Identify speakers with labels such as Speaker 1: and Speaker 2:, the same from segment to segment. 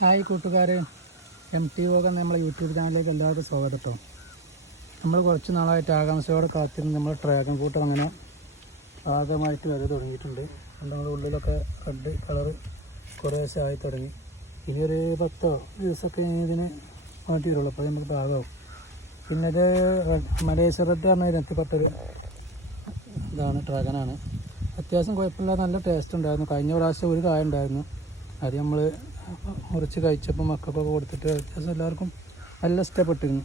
Speaker 1: Hi കൂട്ടുകാർ M T വോഗൻ നമ്മളെ യൂട്യൂബ് ചാനലിലേക്ക് എല്ലാവർക്കും സ്വാഗതം കേട്ടോ നമ്മൾ കുറച്ച് നാളായിട്ട് ആകാംക്ഷയോട് കാത്തിരുന്ന് നമ്മൾ ഡ്രാഗൺ കൂട്ടം അങ്ങനെ ഭാഗമായിട്ട് വരെ തുടങ്ങിയിട്ടുണ്ട്. നമ്മുടെ ഉള്ളിലൊക്കെ റെഡ് കളർ കുറേശ്ശെ ആയി തുടങ്ങി. ഇനി ഒരു പത്തോ ദിവസമൊക്കെ ഇതിന് മാറ്റി വരുള്ളൂ. അപ്പോൾ നമുക്ക് ഭാഗമാവും പിന്നെ ഇത് മലേഷ്യ റെഡ് പറഞ്ഞ ഇനത്തിൽപ്പെട്ടൊരു ഇതാണ് ഡ്രാഗനാണ് അത്യാവശ്യം കുഴപ്പമില്ലാതെ നല്ല ടേസ്റ്റ് ഉണ്ടായിരുന്നു. കഴിഞ്ഞ പ്രാവശ്യം ഒരു കായ ഉണ്ടായിരുന്നു. അത് നമ്മൾ മുറിച്ച് കഴിച്ചപ്പോൾ മക്കൾക്കൊക്കെ കൊടുത്തിട്ട് അത്യാവശ്യം എല്ലാവർക്കും നല്ല ഇഷ്ടപ്പെട്ടിരുന്നു.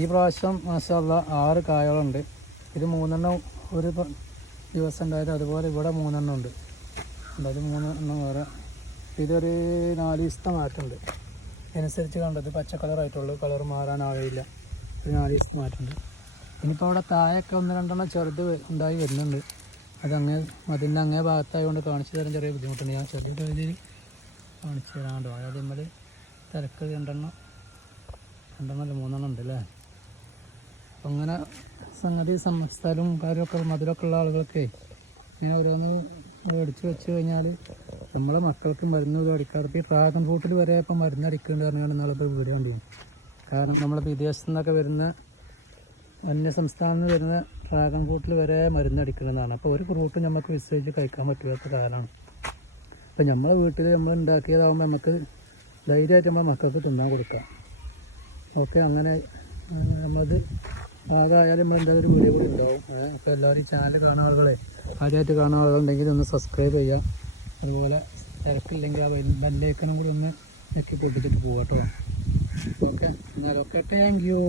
Speaker 1: ഈ പ്രാവശ്യം മാസമുള്ള ആറ് കായകളുണ്ട്. ഇത് മൂന്നെണ്ണം ഒരു ദിവസം ഉണ്ടായത് അതുപോലെ ഇവിടെ മൂന്നെണ്ണം ഉണ്ട്. അതായത് മൂന്നെണ്ണം വേറെ ഇതൊരു നാല് ദിവസത്തെ മാറ്റമുണ്ട്. അതിനനുസരിച്ച് കണ്ടത് പച്ച കളറായിട്ടുള്ളൂ കളർ മാറാനാവില്ല ഒരു നാല് ദിവസത്തെ മാറ്റമുണ്ട്. ഇനിയിപ്പോൾ അവിടെ താഴെയൊക്കെ ഒന്ന് രണ്ടെണ്ണം ചെറുത് ഉണ്ടായി വരുന്നുണ്ട്. അത് അങ്ങേ അതിന്റെ അങ്ങേ ഭാഗത്തായതുകൊണ്ട് കാണിച്ചു തരാൻ ചെറിയ ബുദ്ധിമുട്ടുണ്ട്. ഞാൻ ചെറിയ രീതിയിൽ കാണിച്ചു തരാണ്ടോ അതായത് നമ്മൾ തിരക്ക് രണ്ടെണ്ണം രണ്ടെണ്ണം അല്ല മൂന്നെണ്ണം ഉണ്ട് അല്ലേ? അപ്പം അങ്ങനെ സംഗതി സ്ഥലവും കാര്യമൊക്കെ മധുരമൊക്കെ ഉള്ള ആളുകളൊക്കെ ഇങ്ങനെ ഓരോന്ന് മേടിച്ച് വെച്ച് കഴിഞ്ഞാൽ നമ്മളെ മക്കൾക്ക് മരുന്ന് അടിക്കാറ് ഈ ഡ്രാഗൺ ഫ്രൂട്ടിൽ വരെ ഇപ്പം മരുന്ന് അടിക്കേണ്ടി പറഞ്ഞാൽ നാളിപ്പോൾ വീഡിയോ കണ്ടിരുന്നു കാരണം നമ്മളെ വിദേശത്തു നിന്നൊക്കെ വരുന്ന അന്യ സംസ്ഥാനത്ത് നിന്ന് വരുന്ന ഡ്രാഗൺ ഫ്രൂട്ടിൽ വരെ മരുന്ന് അടിക്കുന്നതാണ് അപ്പോൾ ഒരു ഫ്രൂട്ട് നമുക്ക് വിശ്വസിച്ച് കഴിക്കാൻ പറ്റാത്ത കാലമാണ് അപ്പോൾ നമ്മളെ വീട്ടിൽ നമ്മൾ ഉണ്ടാക്കിയതാകുമ്പോൾ നമുക്ക് ധൈര്യമായിട്ട് നമ്മളെ മക്കൾക്ക് തിന്നാൻ കൊടുക്കാം. ഓക്കെ അങ്ങനെ നമ്മളത് ആകായാലും നമ്മൾ എന്തായാലും ഒരു വീഡിയോ കൂടി ഉണ്ടാവും അപ്പോൾ എല്ലാവരും ചാനൽ കാണുന്ന ആളുകളെ ആദ്യമായിട്ട് കാണുന്ന ആളുകളുണ്ടെങ്കിൽ ഒന്ന് സബ്സ്ക്രൈബ് ചെയ്യാം. അതുപോലെ തിരക്കില്ലെങ്കിൽ ആ ബെല്ലൈക്കനും കൂടി ഒന്ന് ഞെക്കി പൊട്ടിച്ചിട്ട് പോകാം കേട്ടോ ഓക്കെ എന്നാലും ഓക്കെ താങ്ക് യു